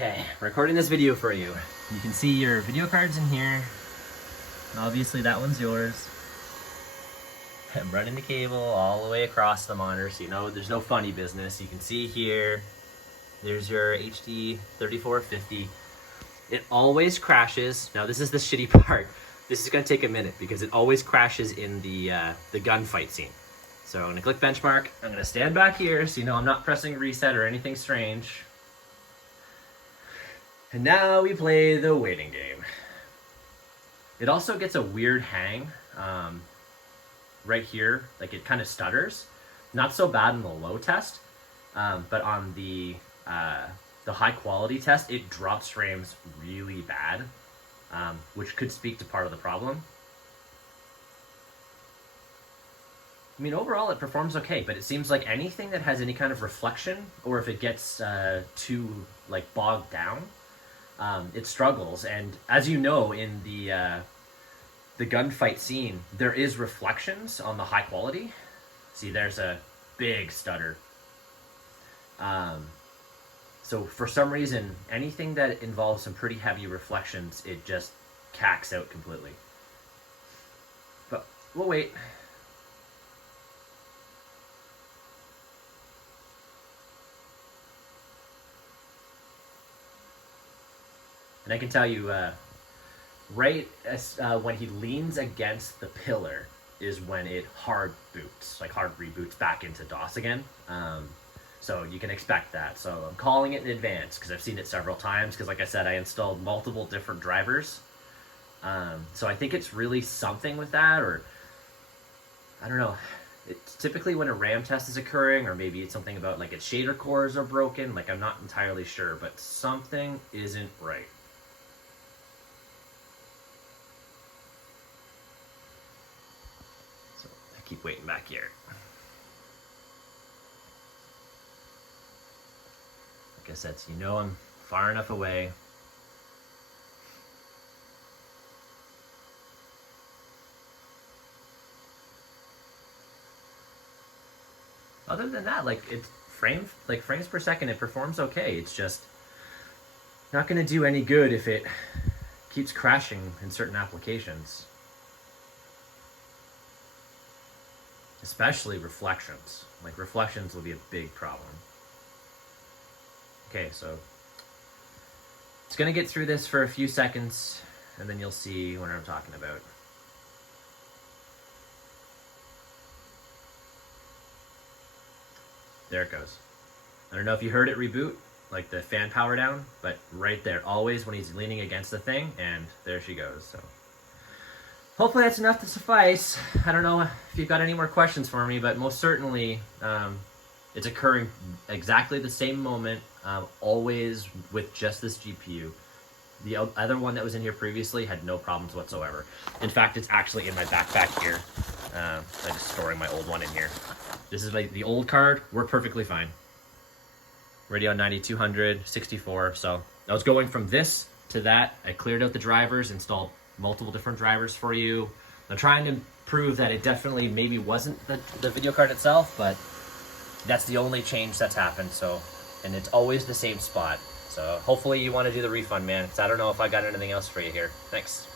Okay, recording this video for you. You can see your video cards in here. Obviously that one's yours. I'm running the cable all the way across the monitor so you know there's no funny business. You can see here, there's your HD 3450. It always crashes. Now this is the shitty part. This is gonna take a minute because it always crashes in the gunfight scene. So I'm gonna click benchmark. I'm gonna stand back here so you know I'm not pressing reset or anything strange. And now we play the waiting game. It also gets a weird hang right here, like it kind of stutters. Not so bad in the low test, but on the high quality test, it drops frames really bad, which could speak to part of the problem. I mean, overall it performs okay, but it seems like anything that has any kind of reflection, or if it gets too like bogged down, it struggles. And as you know, in the gunfight scene, there is reflections on the high quality. See, there's a big stutter. So for some reason, anything that involves some pretty heavy reflections, it just cacks out completely. But we'll wait. And I can tell you, right as when he leans against the pillar is when it hard boots, like hard reboots back into DOS again. So you can expect that. So I'm calling it in advance because I've seen it several times because, like I said, I installed multiple different drivers. So I think it's really something with that, or I don't know. It's typically when a RAM test is occurring, or maybe it's something about like its shader cores are broken. Like I'm not entirely sure, but something isn't right. So I keep waiting back here. Like I said, so you know I'm far enough away. Other than that, like it's frames per second, it performs okay. It's just not going to do any good if it keeps crashing in certain applications. Especially reflections. Like reflections will be a big problem. Okay, so it's going to get through this for a few seconds, and then you'll see what I'm talking about. There it goes. I don't know if you heard it reboot, like the fan power down, but right there, always when he's leaning against the thing, and there she goes. So hopefully that's enough to suffice. I don't know if you've got any more questions for me, but most certainly it's occurring exactly the same moment, always with just this GPU. The other one that was in here previously had no problems whatsoever. In fact, it's actually in my backpack here. I'm just storing my old one in here. This is like the old card, worked perfectly fine. Radeon 9200, 64, so I was going from this to that. I cleared out the drivers, installed multiple different drivers for you. I'm trying to prove that it definitely maybe wasn't the video card itself, but that's the only change that's happened, so, and it's always the same spot. So hopefully you want to do the refund, man, because I don't know if I got anything else for you here. Thanks.